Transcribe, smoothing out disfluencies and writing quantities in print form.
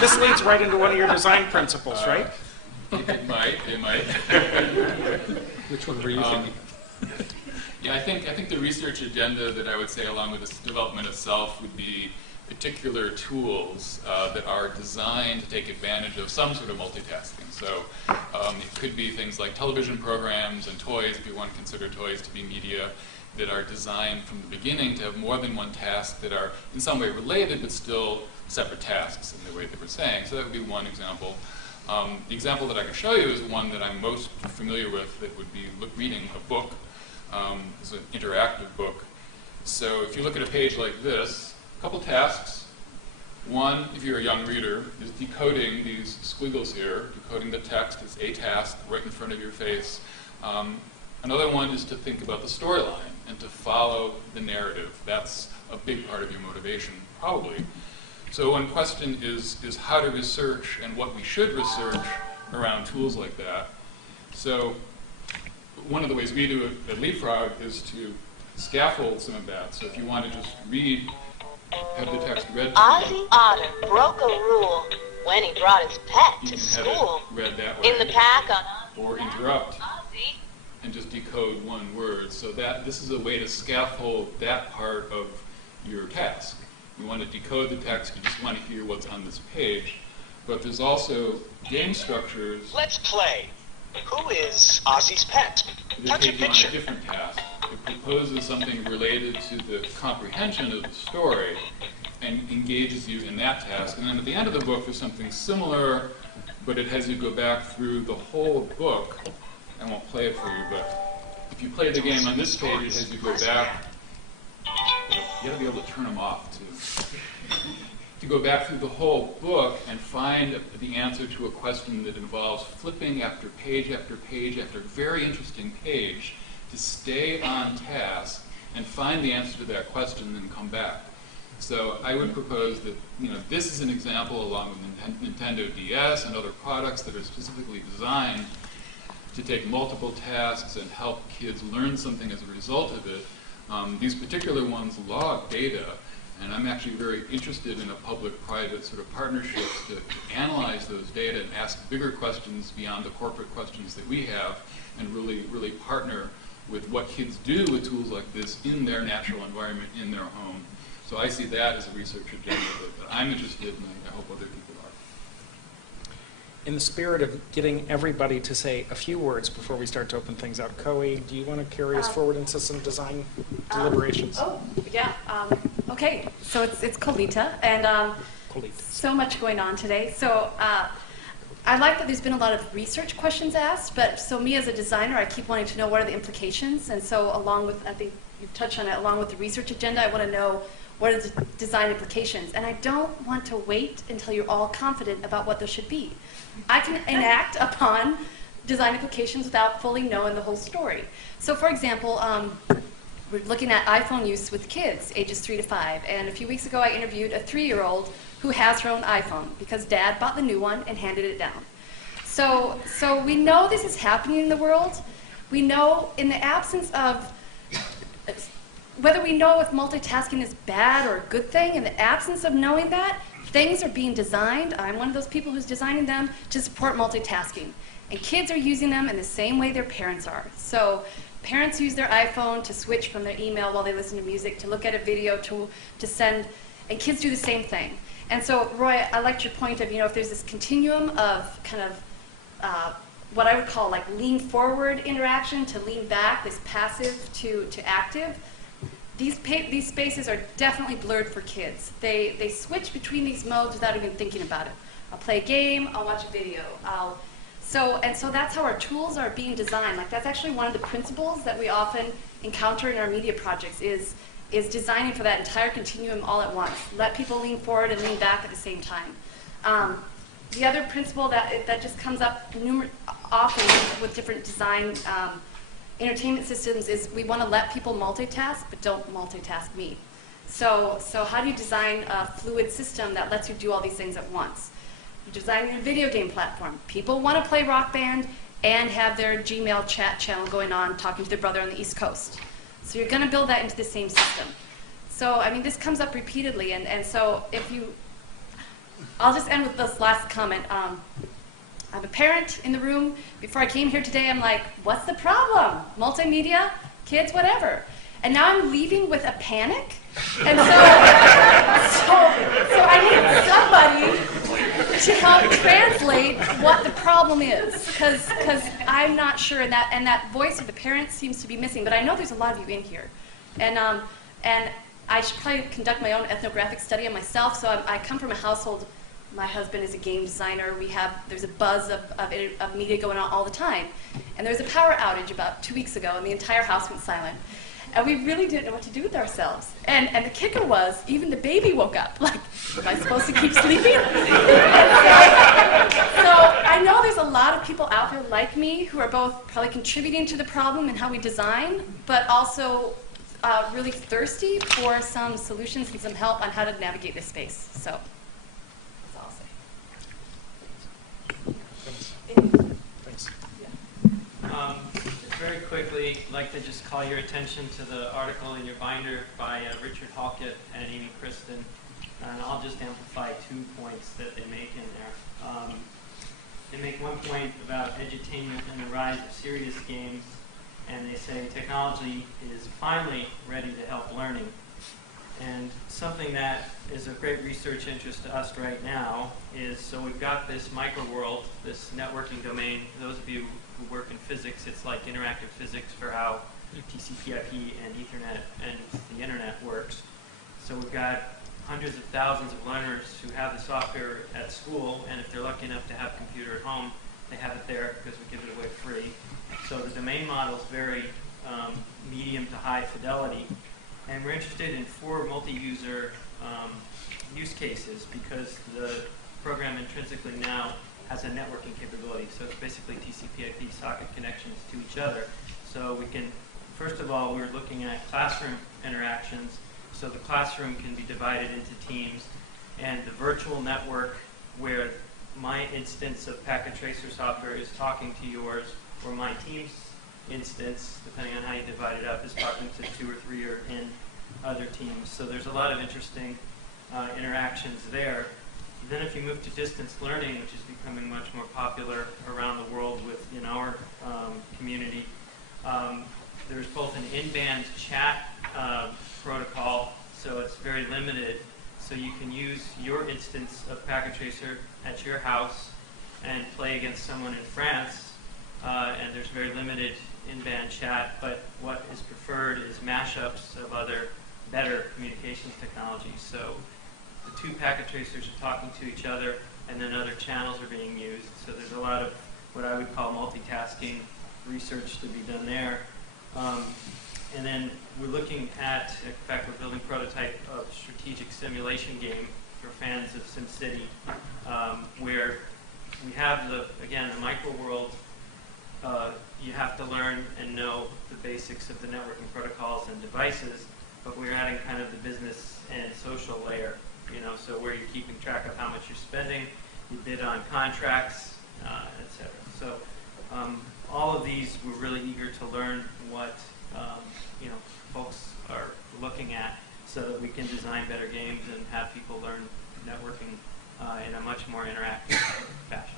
This leads right into one of your design principles, right? It might. Which one were you thinking? Yeah, I think the research agenda that I would say along with this development itself would be particular tools that are designed to take advantage of some sort of multitasking. So it could be things like television programs and toys, if you want to consider toys to be media, that are designed from the beginning to have more than one task that are in some way related but still separate tasks in the way that we're saying. So that would be one example. The example that I can show you is one that I'm most familiar with, that would be reading a book. It's an interactive book. So if you look at a page like this, a couple tasks. One, if you're a young reader, is decoding these squiggles here. Decoding the text is a task right in front of your face. Another one is to think about the storyline and to follow the narrative. That's a big part of your motivation, probably. So one question is how to research and what we should research around tools like that. So one of the ways we do it at Leapfrog is to scaffold some of that. So if you want to just read, have the text read to Ozzy Otter broke a rule when he brought his pet to school. Read that way. In the pack on or interrupt Ozzy. and just decode one word. So that this is a way to scaffold that part of your task. You want to decode the text, you just want to hear what's on this page. But there's also game structures. Let's play. Who is Ozzy's pet? That Touch a take you on picture. a different task. It proposes something related to the comprehension of the story and engages you in that task. And then at the end of the book, there's something similar, but it has you go back through the whole book. I won't play it for you, but if you play the game on this page, it has you go back. You gotta be able to turn them off, too. To go back through the whole book and find the answer to a question that involves flipping after page after page after very interesting page to stay on task and find the answer to that question and then come back. So I would propose that this is an example along with Nintendo DS and other products that are specifically designed to take multiple tasks and help kids learn something as a result of it. These particular ones log data, and I'm actually very interested in a public-private sort of partnerships to analyze those data and ask bigger questions beyond the corporate questions that we have, and really partner with what kids do with tools like this in their natural environment, in their home. So I see that as a research agenda that I'm interested in, and I hope other people are. In the spirit of getting everybody to say a few words before we start to open things out, Koei, do you want to carry us forward into some design deliberations? Okay, so it's Colita, and so much going on today. So I like that there's been a lot of research questions asked, but so me as a designer, I keep wanting to know what are the implications, and so along with, I think you touched on it, along with the research agenda, I want to know what are the design implications, and I don't want to wait until you're all confident about what those should be. I can enact upon design implications without fully knowing the whole story. So for example, we're looking at iPhone use with kids, ages 3 to 5, and a few weeks ago I interviewed a 3-year-old who has her own iPhone because Dad bought the new one and handed it down. So we know this is happening in the world. We know in the absence of, whether we know if multitasking is bad or a good thing, in the absence of knowing that, things are being designed, I'm one of those people who's designing them, to support multitasking. And kids are using them in the same way their parents are. So parents use their iPhone to switch from their email while they listen to music, to look at a video, to send, and kids do the same thing. And so, Roy, I liked your point of, if there's this continuum of kind of what I would call like lean forward interaction to lean back, this passive to active, these spaces are definitely blurred for kids. They switch between these modes without even thinking about it. I'll play a game, I'll watch a video, so that's how our tools are being designed. Like that's actually one of the principles that we often encounter in our media projects is designing for that entire continuum all at once. Let people lean forward and lean back at the same time. The other principle that just comes up often with different design entertainment systems is we want to let people multitask, but don't multitask me. So how do you design a fluid system that lets you do all these things at once? You're designing a video game platform. People want to play Rock Band and have their Gmail chat channel going on, talking to their brother on the East Coast. So you're going to build that into the same system. So, I mean, this comes up repeatedly, and so if you, I'll just end with this last comment. I'm a parent in the room. Before I came here today, I'm like, what's the problem? Multimedia, kids, whatever. And now I'm leaving with a panic. And so I need somebody to help translate what the problem is, because I'm not sure, and that voice of the parent seems to be missing. But I know there's a lot of you in here, and I should probably conduct my own ethnographic study on myself. So I come from a household. My husband is a game designer. There's a buzz of media going on all the time, and there was a power outage about 2 weeks ago, and the entire house went silent. And we really didn't know what to do with ourselves. And the kicker was, even the baby woke up. Like, am I supposed to keep sleeping? So I know there's a lot of people out there like me who are both probably contributing to the problem and how we design, but also really thirsty for some solutions and some help on how to navigate this space. So that's all I'll say. Thanks. Very quickly, I'd like to just call your attention to the article in your binder by Richard Halkett and Amy Kristen, and I'll just amplify 2 points that they make in there. They make one point about edutainment and the rise of serious games, and they say technology is finally ready to help learning. And something that is of great research interest to us right now is, so we've got this microworld, this networking domain. Those of you who work in physics, it's like interactive physics for how TCP/IP and Ethernet and the internet works. So we've got hundreds of thousands of learners who have the software at school, and if they're lucky enough to have a computer at home, they have it there because we give it away free. So the domain model is very medium to high fidelity. And we're interested in 4 multi-user use cases because the program intrinsically now has a networking capability. So it's basically TCP/IP socket connections to each other. So we can, first of all, we're looking at classroom interactions. So the classroom can be divided into teams. And the virtual network where my instance of packet tracer software is talking to yours, or my team's instance, depending on how you divide it up, is talking to 2 or 3 or in other teams. So there's a lot of interesting interactions there. Then if you move to distance learning, which is becoming much more popular around the world within our community, there's both an in-band chat protocol, so it's very limited. So you can use your instance of packet tracer at your house and play against someone in France, and there's very limited in-band chat, but what is preferred is mashups of other better communications technologies. So the 2 packet tracers are talking to each other, and then other channels are being used. So there's a lot of what I would call multitasking research to be done there. And then we're looking at, in fact, we're building a prototype of strategic simulation game for fans of SimCity, where we have again, the micro world. You have to learn and know the basics of the networking protocols and devices, but we're adding kind of the business and social layer, so where you're keeping track of how much you're spending, you bid on contracts, etc. So all of these, we're really eager to learn what folks are looking at so that we can design better games and have people learn networking in a much more interactive fashion.